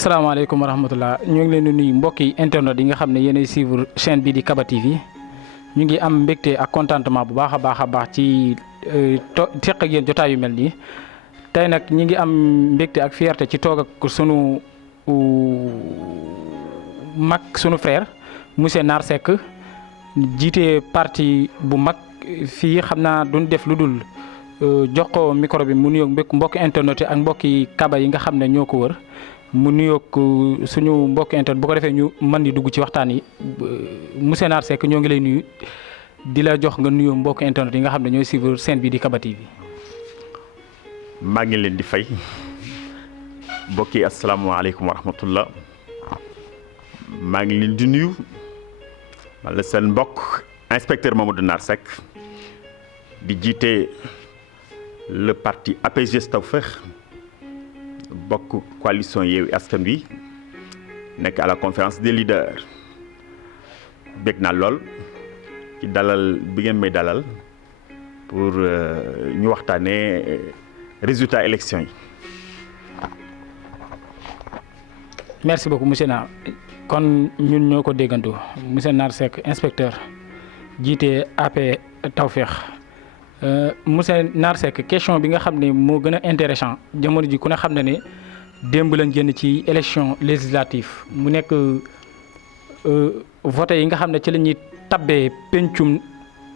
asalaamaaleykum wa rahmatulah ñu ngi leen di nuyu mbokki internet yi nga xam ne yéenay suivre chaîne bi di Kaba TV ñu ngi am mbégte ak contentement bu baax a baax ci teq ak yéen jotaay yu mel nii tey nag ñi ngi am mbégte ak fierté ci toog ak sunu mag sunu frère monsieur Nar Seck jiite parti bu mag fii xam naa duñ def lu dul jox ko micro bi mu nuyoog mbokki internet yi ak mbokki Kaba yi nga xam ne ñoo ko wër. mu nuyoog suñu mbokk internet bu ko defee ñu mën di dugg ci waxtaan yi monsieur Nar Seck ñoo ngi lay nuyu di la jox nga nuyoo mbokk internet yi nga xam ne ñooy suivre chaîne bi di Kaba TV. maa ngi leen di fay mbokk yi asalaamaaleykum wa rahmatullah maa ngi leen di nuyu wala seen mbokk inspecteur Mamadou Nar Seck di jiite le parti APG Tawfekh bokk coalition Yewwi Askan Wi nekk à la conférence des leaders bég naa lool ci dalal bi ngeen may dalal pour ñu waxtaanee résultat élection yi. merci beaucoup monsieur Nar kon ñun ñoo ko déggantoo monsieur Nar Seck inspecteur jiite AP Tawfekh monsieur Nar Seck question bi nga xam ne moo gën a intéressant jamono ji ku ne xam ne ne démb lañ génn ci élection législative mu nekk voté yi nga xam ne ci la ñuy tabbee pencum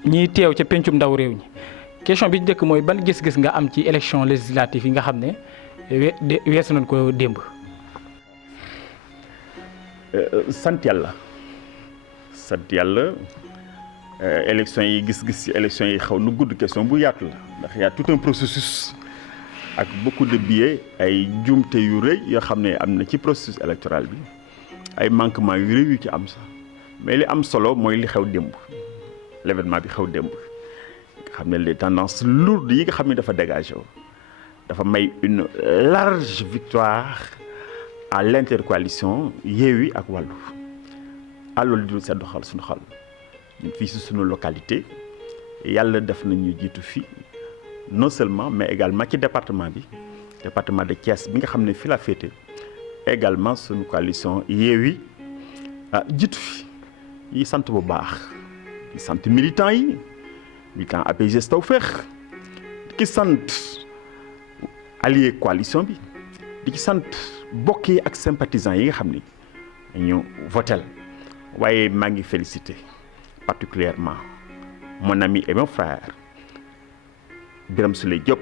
ñiy teew ca pencum ndaw réew ñi question bi njëkk mooy ban gis-gis nga am ci élection législative yi nga xam ne weesu nañ ko démb. sant yàlla élection yi gis-gis ci élection yi xaw nu gudd question bu yaatu la ndax y a tout un processus ak beaucoup de biais ay njuumte yu rëy yoo xam ne am na ci processus électoral bi ay manquement yu rëy yu ci am sax mais li am solo mooy li xew démb l'événement bi xew démb nga xam ne les tendances lourdes yi nga xam ne dafa dégagé dafa may une large victoire à l'intercoalition Yewwi ak Wallu loolu di seddu xol suñu xol ñun fii si suñu localité yàlla def nañu jiitu fii non seulement mais également ci département de Thiès bi nga xam ne fi la féete également suñu coalition Yewwi jiitu fi yi sant bu baax di sant militants yi militant APG Tawfekh di ki sant allié coalition bi di ci sant bokk yi ak sympathisants yi nga xam ni ñu votel waaye maa ngi félicité particulièrement mon ami et mon frère Birame Souleye Diop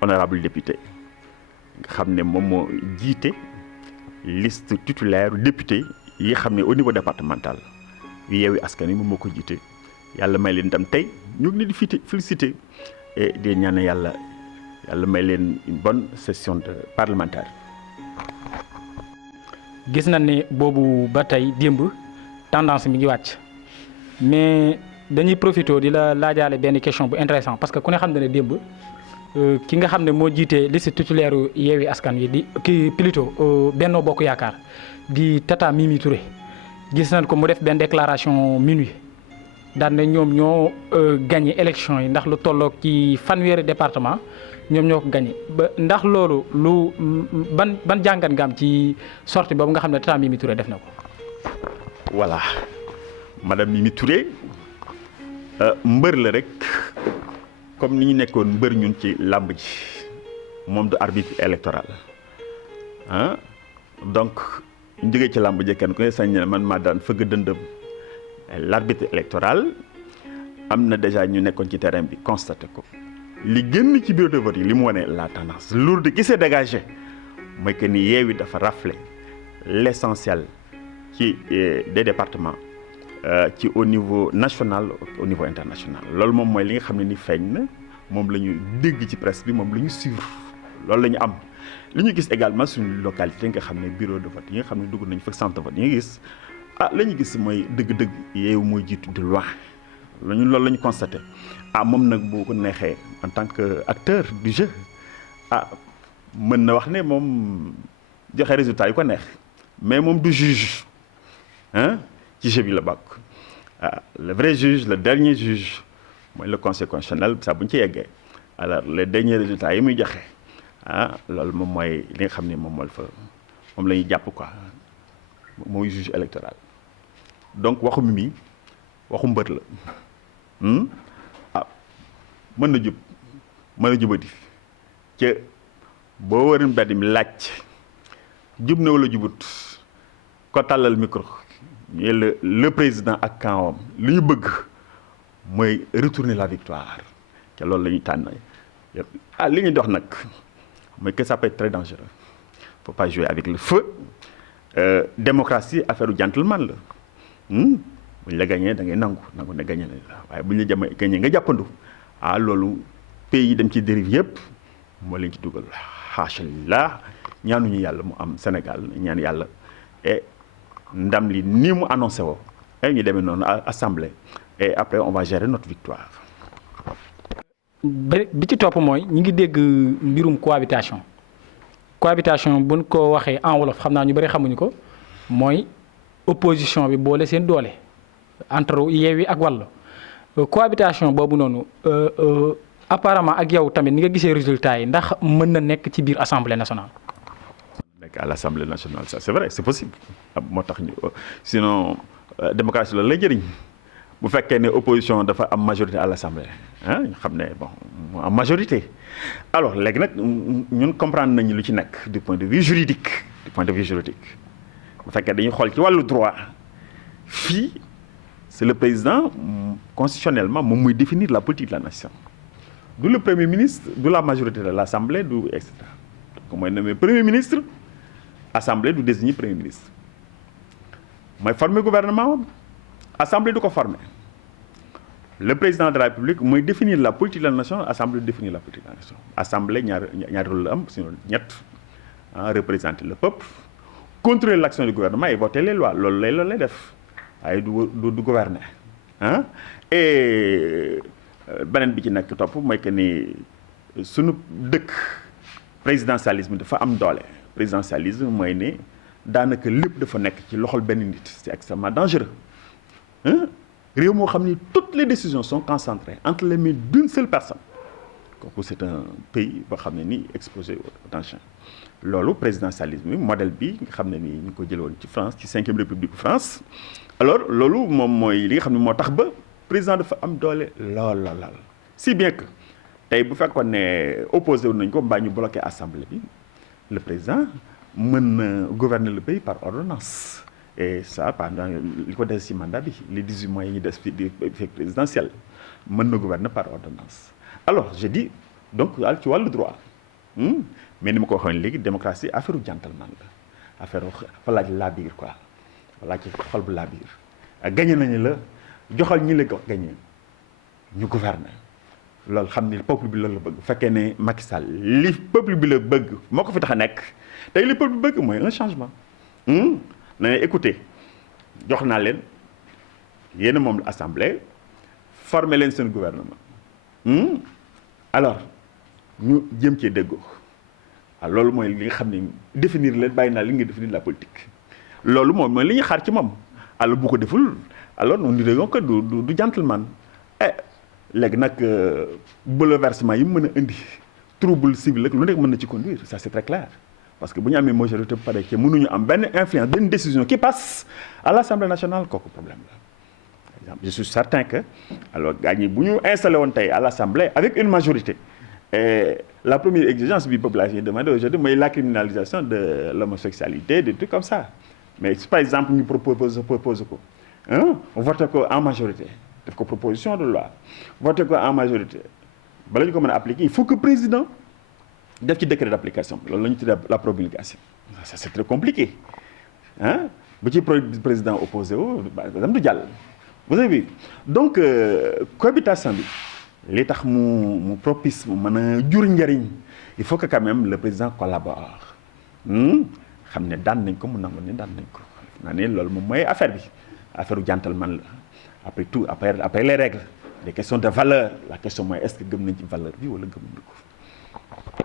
honorable député nga xam ne moom moo jiite liste titulaire député yi xam ne au niveau départemental Yewwi Askan Wi moom moo ko jiite yàlla may leen dem tey ñu ngi leen di félicité et di ñaan yàlla may leen une bonne session de parlementaire. gis nañ ne boobu ba tey démb tendance mi ngi wàcc mais dañuy profité di la laajaale benn question bu intéressant parce que ku ne xam ne démb ki nga xam ne moo jiite liste titulaire Yewwi Askan Wi di kii plutôt Benno Bokk Yaakaar di Tata Mimi Touré gis nañ ko mu def benn déclaration minuit daan ne ñoom ñoo gagné élection yi ndax lu tolloog ci fanweeri département ñoom ñoo ko gagné ba ndax loolu ban jàngat nga am ci sortie boobu nga xam ne Tata Mimi Touré def na ko. voilà madame Mimi Touré mbër la rek comme ni ñu nekkoon mbër ñun ci làmb ji moom du arbitre électoral donc ñu jógee ci làmb ji kenn ku ne sañ man maa daan fëgg dëndëm l'arbitre électoral am na déjà ñu nekkoon ci terrain bi constaté ko li génn ci bureau de vote yi li mu wane la tendance lourde qui s'est dégagée mooy que ni Yewwi dafa rafler l'essentiel ci des départements ci au niveau national au niveau international loolu moom mooy li nga xam ne ni feeñ na moom la ñu dégg ci presse bi moom la ñu suivre loolu la ñu am li ñu gis également suñu localité nga xam ne bureau de vote yi nga xam ne dugg nañu fa centre de vote yi nga gis la ñu gis mooy dëgg-dëgg Yewwi mooy jiitu de loin loolu la ñu constaté moom nag boo ko neexee en tant que acteur du jeu mën na wax ne moom joxe résultat yu ko neex mais moom du juge ci jeu bi la bokk le vrai juge le dernier juge mooy le conseil constitutionnel saa bu ñu ci yeggee alors les derniers résultats yi muy joxe loolu moom mooy li nga xam ne moom moom la ñuy jàpp quoi mooy juge électoral donc waxu Mimi waxu mbër la ah mën na jub mën na jubati ca boo warin mbedd mi laaj jub na wala jubut ko tàllal micro mais le président ak kanwam li ñu bëgg mooy retourner la victoire te loolu la ñuy tànn li ñuy dox nag mooy que ça peut être très dangereux faut pas jouer avec le feu démocratie affaire u gentleman la bu ñu la gagné da ngay nangu ne gagné nañ la waaye bu ñu la jàmm gagné nga jàppandu loolu pays yi dem ci dérive yëpp moo leen ci dugal xaachalillah ñaanuñu yàlla mu am Sénégal ñaan yàlla et ndam li ni mu annoncé woo ñu demee noonu assemblée et après on va gérer notre victoire. bi ci topp mooy ñi ngi dégg mbirum cohabitation buñ ko waxee en wolof xam naa ñu bëri xamuñu ko mooy opposition bi boole seen doole entre Yewwi ak Wallu cohabitation boobu noonu apparemment ak yow tamit ni nga gisee résultat yi ndax mën na nekk ci biir assemblée nationale. nekk à l'assemblée nationale ça c'est vrai c'est possible moo tax ñu sinon démocratie loolu lay jëriñ bu fekkee ne opposition dafa am majorité à l'assemblée ñu xam ne bon mu am majorité alors léegi nag ñun comprendre nañu lu ci nekk du point de vue juridique bu fekkee dañuy xool ci wàllu droit fii c'est le président constitutionnellement moom muy définir la politique de la nation du le premier ministre du la majorité de l'assemblée du et cetera donc mooy nommé premier ministre assemblée du désigner premier ministre mooy former gouvernement assemblée du ko former le président de la république mooy définir la politique de la nation assemblée définir la politique de la nation assemblée ñaari rôle la am sinon ñett représenter le peuple contrôler l'action du gouvernement et voter les lois loolu lay def waaye du gouverner et beneen bi ci nekk topp mooy que ni sunu dëkk présidentialisme dafa am doole présidentialisme mooy ne daanaka lépp dafa nekk ci loxol benn nit c'est extrêmement dangereux réew moo xam ni toutes les décisions sont concentrées entre les mains d'une seule personne kooku c'est un pays boo xam ne ni exposé au danger loolu présidentialisme bi modèle bi nga xam ne ni ñu ko jëloon ci France ci 5e République France alors loolu moom mooy li nga xam ne moo tax ba président dafa am doole lool si bien que tey bu fekkoon ne opposé wu nañ ko mbaa ñu bloqué assemblée bi le président mën na gouverner le pays par ordonnance et ça pendant li ko des ci mandat bi les 18 mois yi ñu des di présidentiel mën na gouverner par ordonnance alors je dis donc ci wàllu droit mais ni ma ko waxoon léegi démocratie affaire u gentleman la affaire fa laaj laa biir quoi fa laaj xol bu laa biir gagné nañu la joxal ñi la gagné ñu gouverner loolu xam ni peuple bi loolu la bëgg bu fekkee ne Macky Sall li peuple bi la bëgg moo ko fi tax a nekk tey li peuple bi bëgg mooy un changement na ne écoutez jox naa leen yéen moom assemblée former leen seen gouvernement alors ñu jëm cee déggoo loolu mooy li nga xam ne définir leen bàyyi naa li nga définir la politique loolu moom mooy li ñuy xaar ci moom alors bu ko deful alors nous dirons que du gentleman léegi nag bouleversement yi mu mën a indi trouble civil ak lu nekk mën na ci conduire ça c'est très clair parce que bu ñu amee majorité bu pare que mënuñu am benn influence benn décision qui passe à l'Assemblée nationale kooku problème la par exemple je suis certain que alors gars ñi bu ñu installé woon tey à l'Assemblée avec une majorité et la première exigence bi population yi demandé aujourd'hui mooy la criminalisation de l'homosexualité des trucs comme ça mais si par exemple ñu propose ko voté ko en majorité def ko proposition de loi voté ko en majorité bala ñu ko mën a appliquer il faut que président def ci décret d'application loolu la ñu tuddee la promulgation ça c'est très compliqué bu ci président opposé wu par exemple du jàll vous avez vu donc cohabitation bi li tax mu propice mu mën a jur njariñ il faut que quand même le président collabore xam ne daan nañ ko mu nangu ne daan nañ ko naa ne loolu moom mooy affaire bi affaire u gentleman la après tout après les règles des questions de valeur la question mooy est-ce que gëm nañ ci valeur bi wala gëmuñu ko.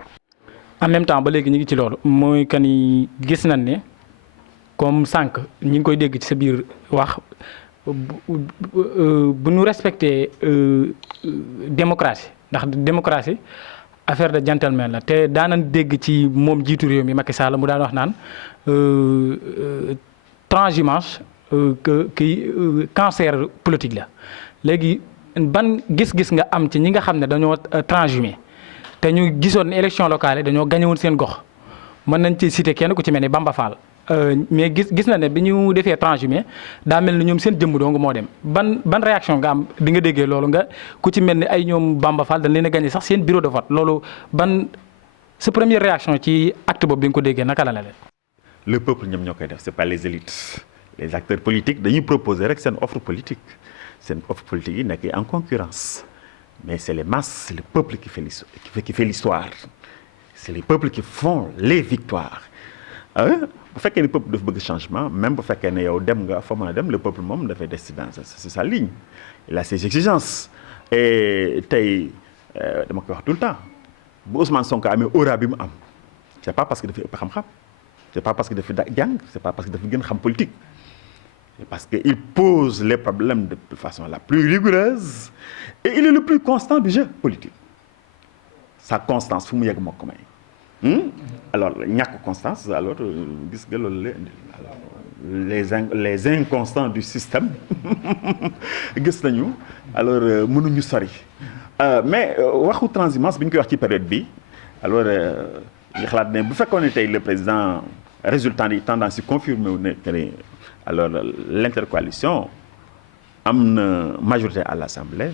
en même temps ba léegi ñu ngi ci loolu mooy que ni gis nañ ne comme sànq ñi ngi koy dégg ci sa biir wax bu ñu respecté démocratie ndax démocratie affaire de gentleman la te daanan dégg ci moom jiitu réew mi Macky Sall mu daan wax naan transhumance cancer politique la léegi ban gis-gis nga am ci ñi nga xam ne dañoo transhumé te ñu gisoon ne élection locale yi dañoo gagné woon seen gox mën nañ ci citer kenn ku ci mel ni Bamba Fall mais gis na ne bi ñu defee transhumé daa mel ni ñoom seen jëmm dong moo dem ban réaction nga am bi nga déggee loolu nga ku ci mel ni ay ñoom Bamba Fall dañ leen a gagné sax seen bureau de vote loolu sa première réaction ci acte boobu bi nga ko déggee naka la leen. Le peuple ñoom ñoo koy def c'est pas les élites les acteurs politiques dañuy proposer rek seen offre politique seen offre politique yi nekk en concurrence mais c'est les masses c'est le peuple qui fait l'histoire c'est les peuples qui font les victoires bu fekkee ni peuple dafa bëgg changement même bu fekkee ne yow dem nga fa mën a dem le peuple moom dafay des c'est sa ligne il a ses exigences et tey dama koy wax tout le temps bu Ousmane Sonko amee aura bi mu am c'est pas parce que dafa ëpp xam-xam c'est pas parce que dafa jàng c'est pas parce que dafa gën xam politique c'est parce que il pose les problèmes de façon la plus rigoureuse et il est le plus constant du jeu politique sa constance fu mu yegg moo ko may alors ñàkk constance alors gis nga loolu la indi alors les inconstants du système gis nañu alors mënuñu sori mais waxu transhumance bi ñu koy wax ci période bi alors ñu xalaat ne bu fekkoon ne tey le président résultat yi tendance yi confirmé wu ne alors l'intercoalition am na majorité à l'Assemblée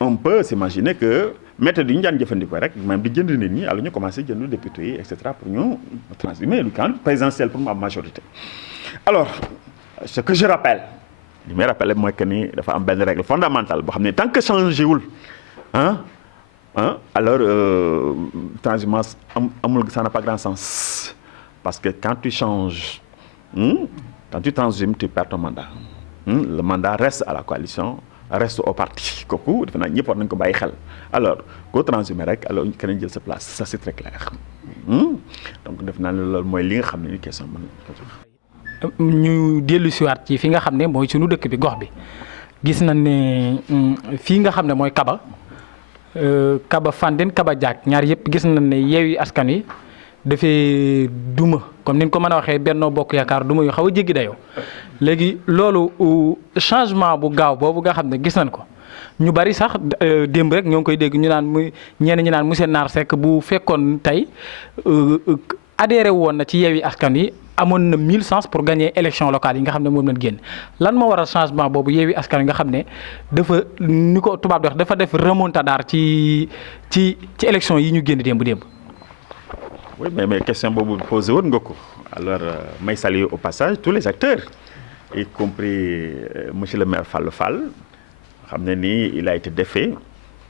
on peut s'imaginer que méthode yi ñu daan jëfandikoo rek même di jënd nit ñi alors ñu commencé jënd député yi et cetera pour ñu transhumer le camp présidentiel pour mu am majorité. Alors ce que je rappelle li may rappelé mooy que ni dafa am benn règle fondamentale boo xam ne tant que changé wul alors transhumance amul ça n'a pas grand sens parce que quand tu changes quand tu transhumes tu perds ton mandat le mandat reste à la coalition reste au parti kooku defe naa ñëpp war nañu ko bàyyi xel alors koo transhumé rek alors keneen jël sa place ça c'est très clair donc defe naa ne loolu mooy li nga xam ne ni question mën ñu dellu siwaat ci fi nga xam ne mooy sunu dëkk bi gox bi gis nañ ne fii nga xam ne mooy Kaba Fandène Kaba Diack ñaar yëpp gis nañ ne Yewwi Askan Wi dafee duma comme ni ñu ko mën a waxee Benno Bokk Yaakaar duma yu xaw a jéggi dayoo léegi loolu changement bu gaaw boobu nga xam ne gis nañ ko ñu bari sax démb rek ñoo ngi koy dégg ñu naan ñenn ñi naan monsieur Nar Seck bu fekkoon tey adhéré woon na ci Yewwi Askan Wi amoon na 1000 chances pour gagner élection locale yi nga xam ne moom lañ génn lan moo waral changement boobu Yewwi Askan Wi nga xam ne dafa ni ko tubaab di wax dafa def remontada ci élection yi ñu génn démb. Oui, mais question boobu posé woon nga ko alors may saluer au passage tous les acteurs y compris monsieur le maire Fallou Fall xam ne ni il a été défait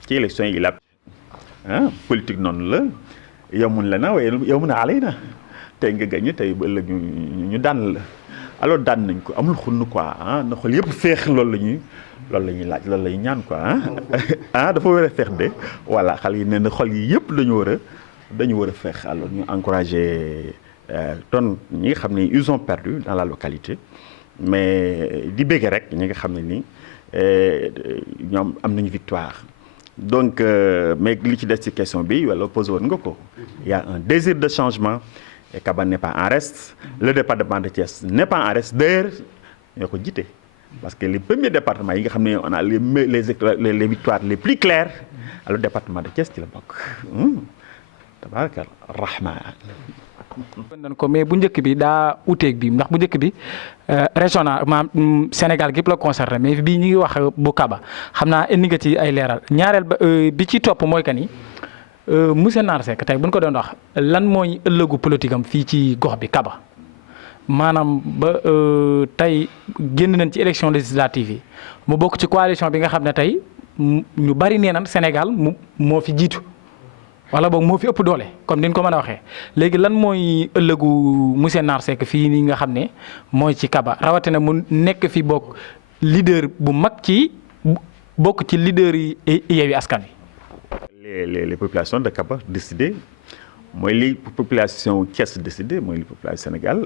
ci élection yi il a politique noonu la yow la na waaye yow mun a alay na tey nga gagné tey ba ëllëg ñu daan la alors daan nañ ko amul xunn quoi na xol yëpp feex loolu la ñuy laaj loolu la ñuy ñaan quoi dafa war a feex de voilà xale yi nee na xol yi yëpp dañu war a feex alors ñu encourager ton ñi nga xam ne ils ont perdu dans la localité mais di bëgg rek ñi nga xam ne ni ñoom am nañu victoire donc mais li ci des ci question bi wala posé woon nga ko il y a un désir de changement et Kaba n'est pas en reste le département de Thiès n'est pas en reste d'ailleurs ñoo ko jiite parce que les premiers départements yi nga xam ne on a les victoires les plus claires alors département de Thiès ci la bokk tabaaraka rahmaan nan ko mais bu njëkk bi daa uteeg bi ndax bu njëkk bi régional maanaam Sénégal gépp la concerné mais bii ñu ngi wax bu Kaba xam naa indi nga ci ay leeral ñaareel ba bi ci topp mooy que ni monsieur Nar Seck tey bu ñu ko doon wax lan mooy ëllëgu politique am fii ci gox bi Kaba maanaam ba tey génn nañ ci élection législative yi mu bokk ci coalition bi nga xam ne tey ñu bari nee nañ Sénégal moo fi jiitu. wala boog moo fi ëpp doole comme ni ñu ko mën a waxee léegi lan mooy ëllëgu monsieur Nar Seck fii nii nga xam ne mooy ci Kaba rawatina mu nekk fi bokk leader bu mag ci bokk ci leader yi Yewwi Askan Wi. les populations de Kaba décidé mooy li population Thiès décidé mooy li population Sénégal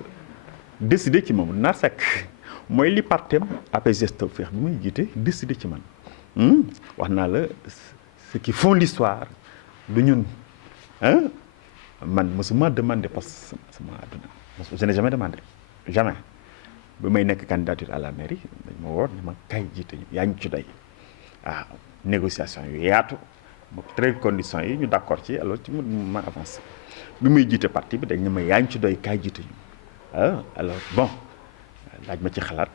décidé ci moom Nar Seck mooy li partem APG Tawfekh bi muy jiite décidé ci man wax naa la ceux qui font l'histoire du ñun man mosuma demandé parce que sama àdduna je n'ai jamais demandé jamais ba may nekk candidature à la mairie dañ ma woo ne ma kay jiite ñu yaa ñu ci doy waaw négociation yu yaatu ma très conditions yi ñu d'accord ci alors ci ma avancé bi muy jiite parti bi dañ ne ma yaa ñu ci doy kay jiite ñu alors bon laaj ma ci xalaat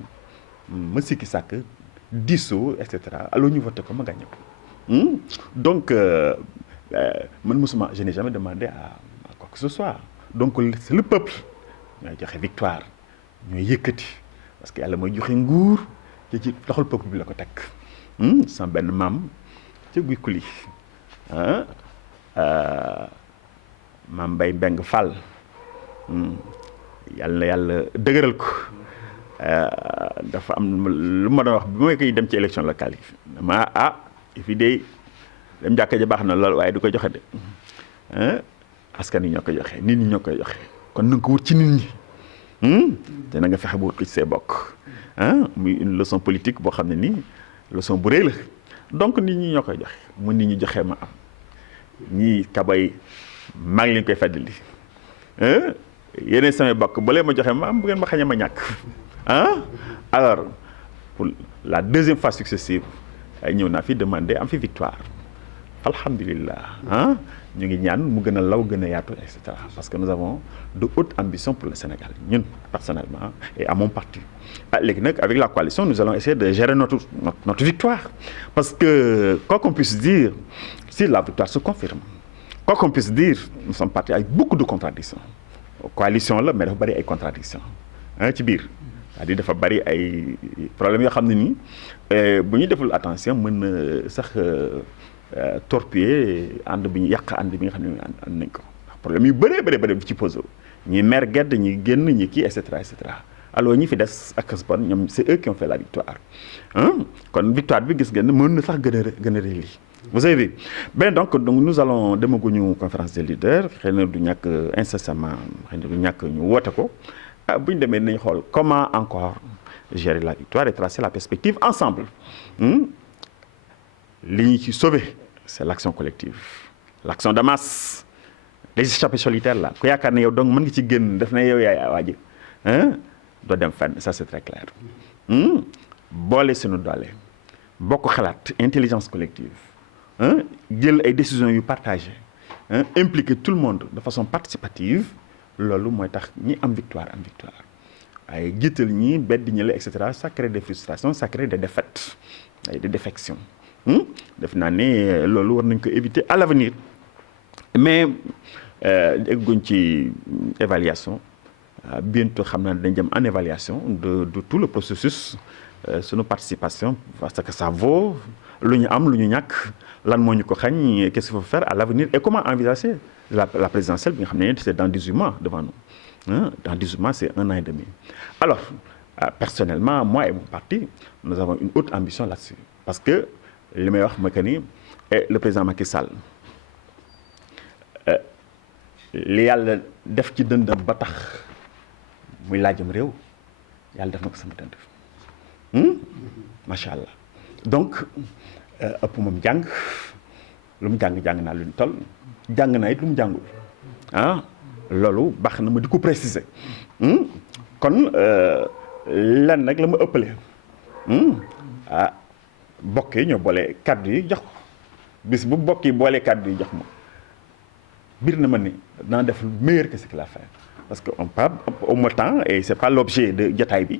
ma sikki sàkk diisoo et cetera alors ñu voté ko ma gagné ko donc man mosuma je n'ai jamais demandé à quoi que ce soit donc c'est le peuple ñooy joxe victoire ñooy yëkkati parce que yàlla mooy joxe nguur te ci loxol peuple bi la ko teg sama benn maam ca Guy Kuli maam Mbay Mbeng Fall yàlla na yàlla dëgëral ko dafa am lu ma doon wax bi ma koy dem ci élection locale yi dama fi de dem jàkka ja baax na lool waaye du ko joxe de askan yi ñoo koy joxe nit ñi ñoo koy joxe kon na nga ko wut ci nit ñi te na nga fexe ba wut ko ci say bokk muy une leçon politique boo xam ne nii leçon bu rëy la donc nit ñi ñoo koy joxe mu nit ñi joxe ma am ñii kabay maa ngi leen koy fàttali yeneen samay bokk ba leen ma joxe ma am bu ngeen ma xañee ma ñàkk alors pour la deuxième fois successive ñëw naa fi demander am fi victoire alhamdulillah ñu ngi ñaan mu gën a law gën a yaatu et cetera parce que nous avons de hautes ambitions pour le Sénégal ñun personnellement et à mon parti léegi nag avec la coalition nous allons essayer de gérer notre victoire parce que quoi qu'on puisse dire si la victoire se confirme quoi qu'on puisse dire nous sommes partis avec beaucoup de contradictions coalition la mais dafa bari ay contradictions ci biir c'est-à-dire dafa bari ay problèmes yoo xam ne nii bu ñu deful attention mën na sax torpiller ànd bi ñu yàq ànd bi nga xam ne ànd nañ ko problème yu bëree ci posé ñi mer gedd ñi génn ñi kii et cetera alors ñi fi des ak bon ñoom c'est eux qui ont fait la victoire kon victoire bi gis ngeen mën na sax gën a rëy lii vous avez vu bien donc nous allons demaguñu conférence des leaders xëy na du ñàkk incessamment xëy na du ñàkk ñu woote ko bu ñu demee nañ xool comment encore gérer la victoire et tracer la perspective ensemble li ñu ci sauver c'est l'action collective l'action de masse les échappées solitaires là ku yaakaar ne yow donc mën nga ci génn def na yow yaay waaji doo dem fenn ça c'est très clair boole suñu doole bokk xalaat intelligence collective jël ay décisions yu partagées impliquer tout le monde de façon participative loolu mooy tax ñi am victoire waaye jiital ñi bedd ñi la et cetera ça crée des frustrations ça crée des défaites des défections def naa ne loolu war nañ ko éviter à l'avenir mais egguñ ci évaluation bientôt xam naa dañ jëm en évaluation de tout le processus sunu participation parce que ça vaut lu ñu am lu ñu ñàkk lan moo ñu ko xañ qu'est-ce qu'il faut faire à l'avenir et comment envisager la présidentielle bi nga xam ne c'est dans 18 mois devant nous dans 18 mois c'est 1 an et demi alors personnellement moi et mon parti nous avons une haute ambition là-dessus parce que li may wax mooy que ni le président Macky Sall li yàlla def ci dëndam ba tax muy laajam réew yàlla def na ko sama dënd macha allah donc ëpp moom jàng lu mu jàng naa lu ñu toll jàng naa it lu mu jàngul loolu baax na ma di ko préciser kon lan nag la ma ëppale bokk yi ñoo boole kàddu yi jox ko bis bu bokk yi boole kàddu yi jox ma bir na ma ni dana def meilleur que ce qu'il a fait parce que on parle au même temps et c'est pas l'objet de jotaay bi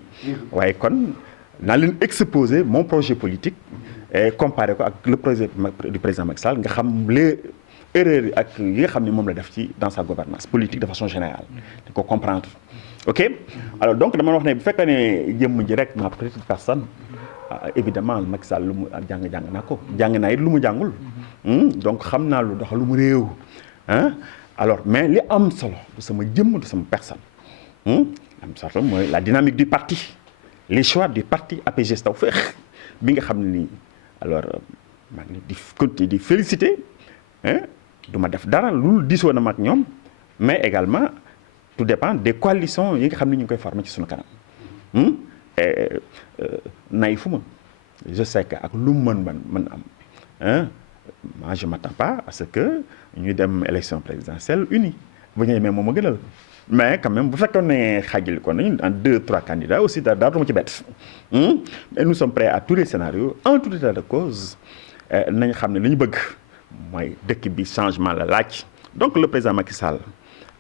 waaye kon naa leen exposer mon projet politique et comparer ko ak le projet du président Macky Sall nga xam les erreurs yi ak yi nga xam ne moom la def ci dans sa gouvernance politique de façon générale di ko comprendre ok alors donc dama wax ne bu fekkee ne jëmm ji rek ma petite personne évidemment Macky Sall lu mu jàng naa ko jàng naa it lu mu jàngul donc xam naa lu dox lu mu réew alors mais li am solo du sama jëmm du sama personne am solo mooy la dynamique du parti les choix du parti APG Tawfekh bi nga xam ne nii alors maa ngi di continuer di féliciter du ma def dara lu diisoo na ma ak ñoom mais également tout dépend des coalitions yi nga xam ne ñu ngi koy former ci suñu kanam nay fu ma je sais que ak lu mu mën am moi je m'attends pas à ce que ñu dem élection présidentielle unie bu ñu demee moom a gënal mais quand même bu fekkoon ne xaajali ko nañu en 2-3 candidats aussi dara du ma ci bett mais nous sommes prêts à tous les scénarios en tout état de cause nañ xam ne li ñu bëgg mooy dëkk bi changement la laaj donc le président Macky Sall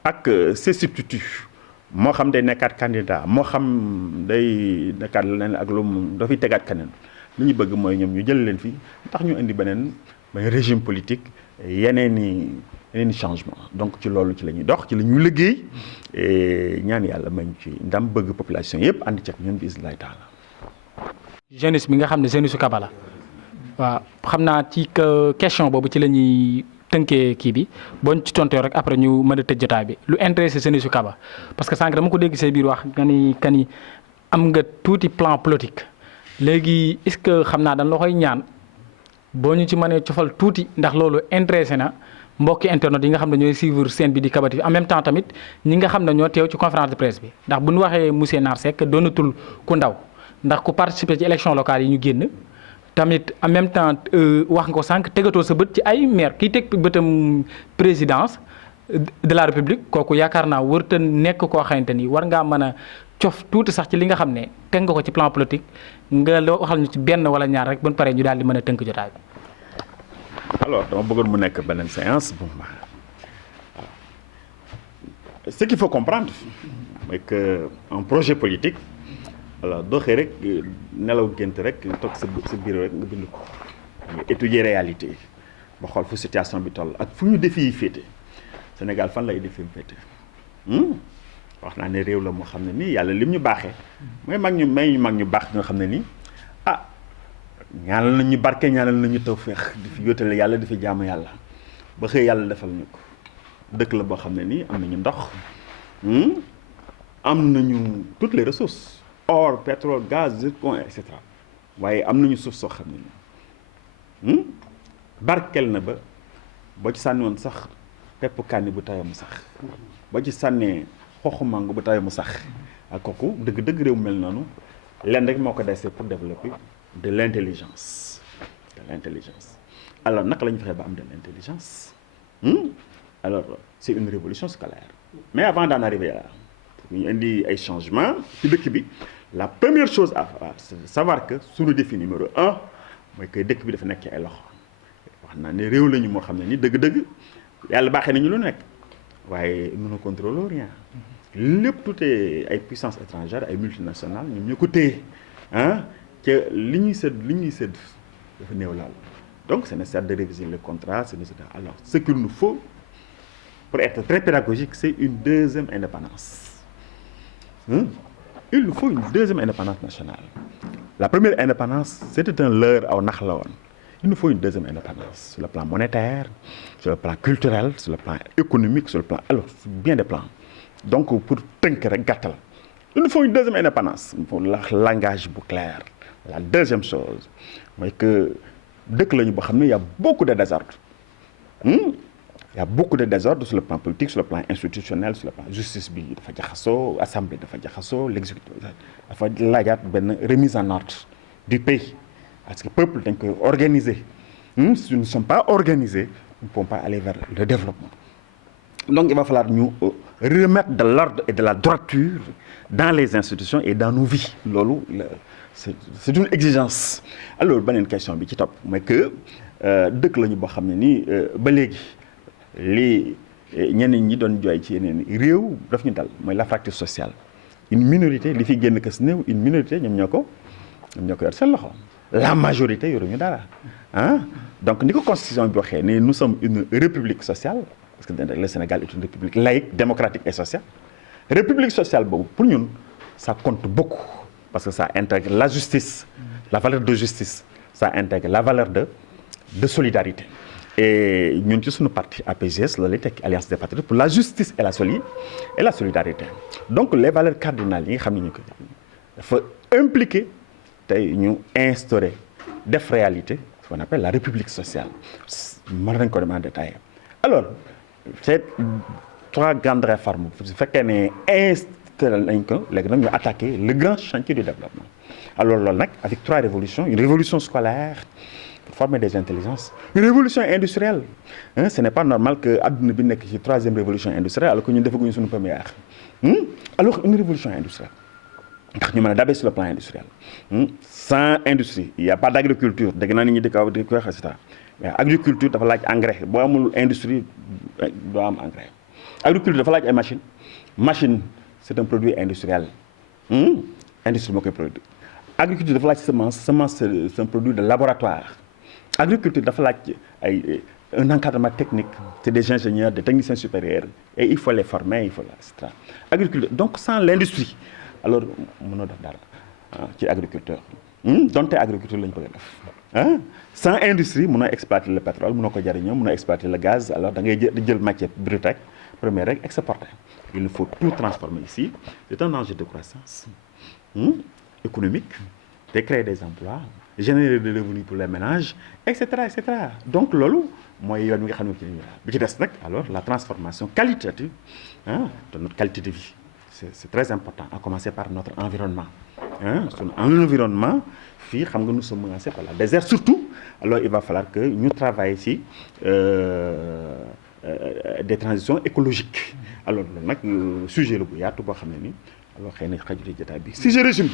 ak ses substituts moo xam day nekkaat candidat moo xam day nekkaat leneen ak lu mu dafay tegaat keneen li ñu bëgg mooy ñoom ñu jël leen fii tax ñu indi beneen régime politique yeneen i changement donc ci loolu ci la ñuy dox ci la ñuy liggéey ñaan yàlla mañ ci ndam bëgg population yëpp ànd ci ak ñun bi isnillahi taala. jeunesse bi nga xam ne jeunesse su Kaba la waaw xam naa ci question boobu ci la ñuy tënkee kii bi boo ñu ci tontee rek après ñu mën a tëj jotaay bi lu intéressé jeunesse su Kaba parce que sànq dama ko dégg say biir wax nga ni am nga tuuti plan politique léegi est-ce que xam naa dañ la koy ñaan boo ñu ci mënee cofal tuuti ndax loolu intéressé na mbokki internet yi nga xam ne ñooy suivre scène bi di Kaba TV en même temps tamit ñi nga xam ne ñoo teew ci conférence de presse bi ndax bu ñu waxee monsieur Nar Seck doonatul ku ndaw ndax ku participer ci élection locale yi ñu génn tamit en même temps wax nga ko sànq tegatoo sa bët ci ay maire kiy teg bëtam présidence de la république kooku yaakaar naa wërta nekk koo xamante ni war ngaa mën a cof tuuti sax ci li nga xam ne teg nga ko ci plan politique nga waxal ñu ci benn wala ñaar rek ba pare ñu daal di mën a tënk jotaay bi. alors dama bëggoon mu nekk beneen séance bon ce qu'il faut comprendre mooy que un projet politique alors doo xëy rek nelaw gént rek toog sa bureau rek nga bind ko nga étudier réalité ba xool fu situation bi toll ak fu ñu défi yi féete Sénégal fan lay défi féete wax naa ne réew la moo xam ne nii yàlla lim ñu baaxee mooy mag ñu baax ñoo xam ne nii ah ñaanal nañu barke ñaanal nañu tawfeex di fi yóotale yàlla di fi jaamu yàlla ba xëy yàlla defal ñu ko dëkk la boo xam ne nii am nañu ndox am nañu toutes les ressources or pétrole gaz zircon et cetera waaye am nañu suuf soo xam ne nii barkel na ba boo ci sànni woon sax pepp kànni bu tawee mu sax boo ci sànnee xooxu mango bu tawee mu sax ak kooku dëgg-dëgg réew mel noonu lenn rek moo ko desee pour développer de l'intelligence alors naka la ñu fexee ba am de l'intelligence alors c'est une révolution scolaire mais avant d'en arriver là ñu indi ay changements ci dëkk bi la première chose à faire c'est de savoir que suñu défi numéro 1 mooy que dëkk bi dafa nekk ci ay loxo wax naa ne réew lañu moo xam ne ni dëgg-dëgg yàlla baaxee nañu lu nekk waaye nous ne contrôlons rien lépp tout est ay puissances étrangères ay multinationales ñoom ñoo ko téye ca li ñuy sédd dafa néew laal donc c'est nécessaire de réviser le contrat c'est nécessaire alors ce qu'il nous faut pour être très pédagogique c'est une deuxième indépendance il nous faut une deuxième indépendance nationale la première indépendance c'était un leurre aw nax la woon il nous faut une deuxième indépendance sur le plan monétaire sur le plan culturel sur le plan économique sur le plan alors bien des plans donc pour tënk rek gàttal il nous faut une deuxième indépendance pour la langage bu clair la deuxième chose mooy que dëkk lañu boo xam ne y a beaucoup de désordre il y a beaucoup de désordre sur le plan politique sur le plan institutionnel sur le plan justice bi dafa jaxasoo assemblée dafa jaxasoo l'exécutif dafa laajaat benn remise en ordre du pays parce que peuple dañ koy organiser si nous ne sommes pas organisés nous ne pouvons pas aller vers le développement donc il va falloir ñu remettre de l'ordre et de la droiture dans les institutions et dans nos vies loolu c'est une exigence alors beneen question bi ci topp mooy que dëkk lañu boo xam ne nii ba léegi lii ñeneen ñi doon jooy ci yeneen réew daf ñu dal mooy la fracture sociale une minorité li fi génn kës néew une minorité ñoom ñoo ko yor seen loxo la majorité yoruñu dara donc ni ko constitution bi waxee ne nous sommes une république sociale parce que le Sénégal est une république laïque démocratique et sociale république sociale boobu pour ñun ça compte beaucoup parce que ça intègre la justice la valeur de justice ça intègre la valeur de solidarité et ñun ci suñu parti APGS la lay tekki alliance des patriotes pour la justice et la solidarité donc les valeurs cardinales yi nga xam ne ñu ko dafa impliquer tey ñu instaurer def réalité ce qu'on appelle la république sociale mën nañ ko demander détaillé alors c'est 3 grandes réformes su fekkee ne instauré nañ ko léegi nag ñu attaquer le grand chantier du développement alors loolu nag avec 3 révolutions une révolution scolaire pour former des intelligences une révolution industrielle ce n'est pas normal que adduna bi nekk ci 3e révolution industrielle alors que ñun defaguñu suñu première Alors une révolution industrielle ndax ñu mën a dabe sur le plan industriel sans industrie il y a pas d'agriculture dégg naa nit ñi di ko wax et cetera mais agriculture dafa laaj engrais boo amul industrie doo am engrais agriculture dafa laaj ay machine c'est un produit industriel industrie moo koy produit agriculture dafa laaj semence c'est un produit de laboratoire agriculture dafa laaj un encadrement technique c'est des ingénieurs des techniciens supérieurs et il faut les former il faut et cetera agriculture donc sans l'industrie alors mënoo def dara ci agriculteur donte agriculture la ñu bëgg a def sans industrie mënoo exploiter le pétrole mënoo ko jariñoo mënoo exploiter le gaz alors da ngay jël matière brute rek première rek exporter il faut tout transformer ici c'est un enjeu de croissance économique de créer des emplois générer des revenus pour les ménages et cetera donc loolu mooy yoon wi nga xam ne bi ci des nag alors la transformation qualitative de notre qualité de vie c'est très important à commencer par notre environnement son environnement fii xam nga nous sommes menacés par la désert surtout alors il va falloir que ñu travailler ci des transitions écologiques alors loolu nag sujet la bu yaatu boo xam ne ni alors xëy na xajute jotaay bi si je résume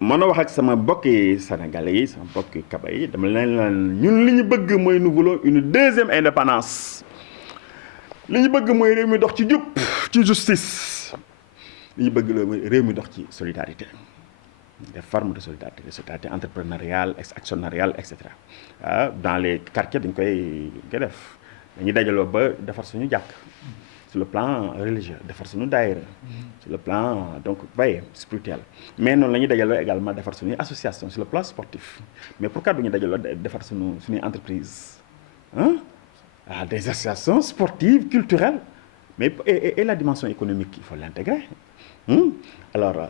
mën a wax ak sama mbokki sénégalais yi sama mbokki kaba yi dama leen ñun li ñu bëgg mooy nous voulons une deuxième indépendance li ñu bëgg mooy réew mi dox ci jub ci justice li ñu bëgg mooy réew mi dox ci solidarité des formes de solidarité entrepreneuriale actionnariale et cetera dans les quartiers dañ koy def dañuy dajaloo ba defar suñu jàkk sur le plan religieux defar suñu daayira sur le plan donc spirituel mais noonu la ñuy dajaloo également defar suñuy association sur le plan sportif mais pourquoi duñu dajaloo defar suñuy entreprise des associations sportives culturelles mais et la dimension économique il faut l'intégrer alors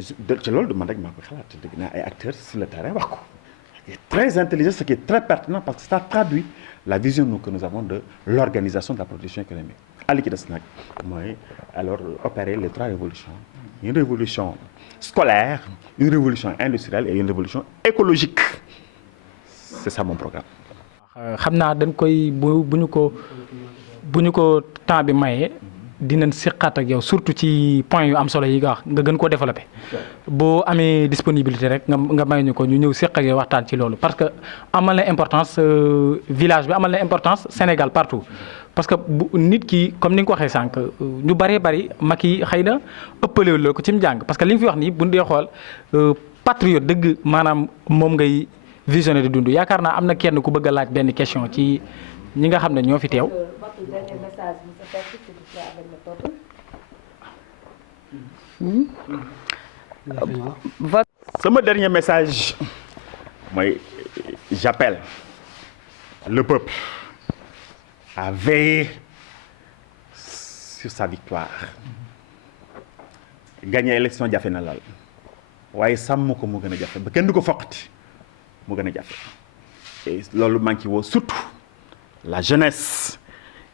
ci loolu du man rek maa koy xalaat dégg naa ay acteurs sur le terrain wax ko très intelligent ce qui est très pertinent parce que ça traduit la vision que nous avons de l'organisation de la production économique ali ci des nag mooy alors opérer les trois révolutions une révolution scolaire une révolution industrielle et une révolution écologique c'est ça mon programme xam naa dañ koy bu ñu ko temps bi mayee dinañ siqaat ak yow surtout ci point yu am solo yi nga wax nga gën koo développer boo amee disponibilité rek nga may ñu ko ñu ñëw siq ak yow waxtaan ci loolu parce que amal na importance village bi amal na importance Sénégal partout parce que bu nit ki comme ni nga ko waxee sànq ñu bari mag yi xëy na ëppale la ko ci mu jàng parce que li nga fi wax nii bu ñu dee xool patriote dëgg maanaam moom ngay visionné di dund yaakaar naa am na kenn ku bëgg a laaj benn question ci ñi nga xam ne ñoo fi teew. sama dernier message mooy j'appelle le peuple à veiller sur sa victoire gagner élection jafe na lool waaye sàmm ko mu gën a jafe ba kenn du ko foqati mu gën a jafe et loolu maa ngi ci woo surtout la jeunesse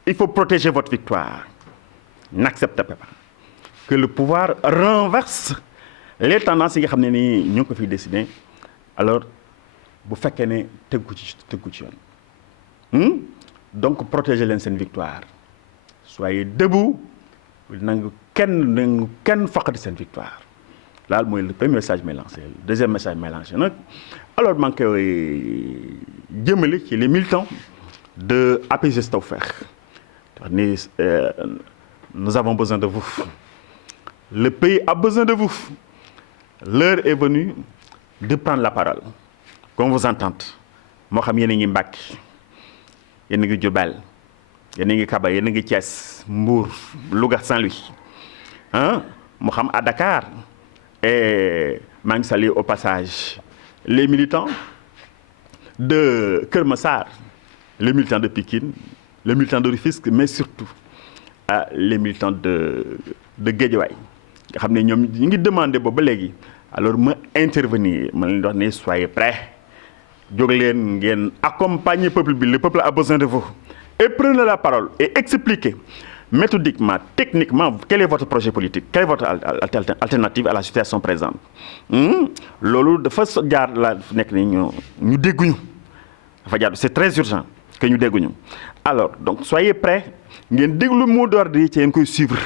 il faut protéger votre victoire n'acceptez pas que le pouvoir renverse les tendances yi nga xam ne nii ñu ngi ko fiy décider alors bu fekkee ne tegu ci yoon donc protéger leen seen victoire soyez debout nangu kenn faqati seen victoire laal mooy le premier message may lancé le deuxième message may lancé nag alors maa ngi koy jëmale ci les militants de APG Tawfekh ni nous avons besoin de vous le pays a besoin de vous l'heure est venue de prendre la parole qu'on vous entende moo xam yéen a ngi Mbacké yéen a ngi Diourbel yéen a ngi Kaba yéen a ngi Thiès Mbour Louga Saint-Louis moo xam à Dakar et maa ngi saluer au passage les militants de Keur Massar les militants de Pikine les militants de Rufisque mais surtout les militants de Guédiawaye nga xam ne ñoom ñu ngi demandé ba léegi alors ma intervenir ma leen wax ne soyez prêts jóg leen ngeen accompagner peuple bi le peuple a besoin de vous et prenez la parole et expliquez méthodiquement techniquement quel est votre projet politique quelle est votre alternative à la situation présente loolu dafa jaar la nekk ni ñu dégguñu dafa jaar c'est très urgent que ñu dégguñu alors donc soyez prêts ngeen déglu mot d'ordre yi ci ngeen koy suivre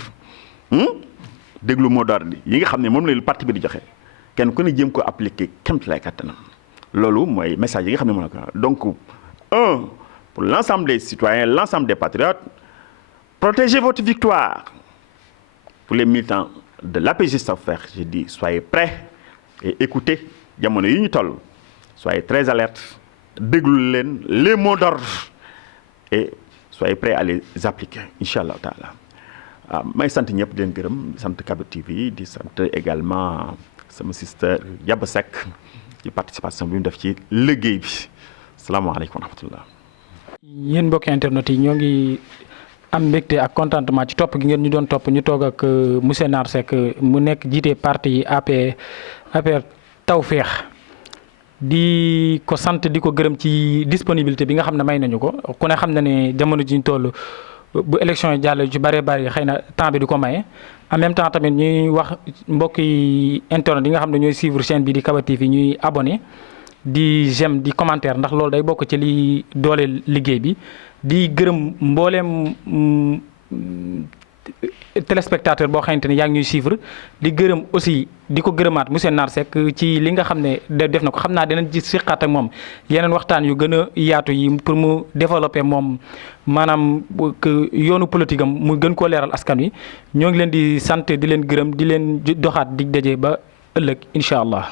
déglu mot d'ordre yi nga xam ne moom la parti bi di joxe kenn ku ne jéem ko appliquer kéem lay kattanam loolu mooy message yi nga xam ne moom la ko donc pour l'ensemble des citoyens l'ensemble des patriotes protégez votre victoire. Pour les militants de l'APJ Faire, je dis soyez prêts et écoutez jamono yi ñu toll soyez très alertes déglu leen les mots d'ordre et soyez prêts à les appliquer incha allah taala may sant ñëpp di leen gërëm di sant Kabir TV di sant également sama sister Yaba Seck ci participation bi mu def ci liggéey bi salaamaaleykum wa rahmatullah. yéen mbokki internet yi ñoo ngi am mbégte ak contentement ci topp gi ngeen ñu doon topp ñu toog ak monsieur Nar Seck mu nekk jiite parti APR Tawfekh di ko sant di ko gërëm ci disponibilité bi nga xam ne may nañu ko ku ne xam na ne jamono ji ñu toll bu élection yi jàll ci bëree bëri xëy na temps bi di ko maye en même temps tamit ñuy wax mbokki internet yi nga xam ne ñooy suivre chaîne bi di Kabir TV ñuy abonné di j'aime di commentaire ndax loolu day bokk ci li doole liggéey bi. di gërëm mbooleem téléspectateur boo xamante ne yaa ngi ñuy suivre di gërëm aussi di ko gërëmaat monsieur Nar Seck ci li nga xam ne def na ko xam naa dinañ ci siqaat ak moom yeneen waxtaan yu gën a yaatu yi pour mu développer moom maanaam yoonu politique am mu gën koo leeral askan wi ñoo ngi leen di sant di leen gërëm di leen doxaat di daje ba ëllëg incha allah.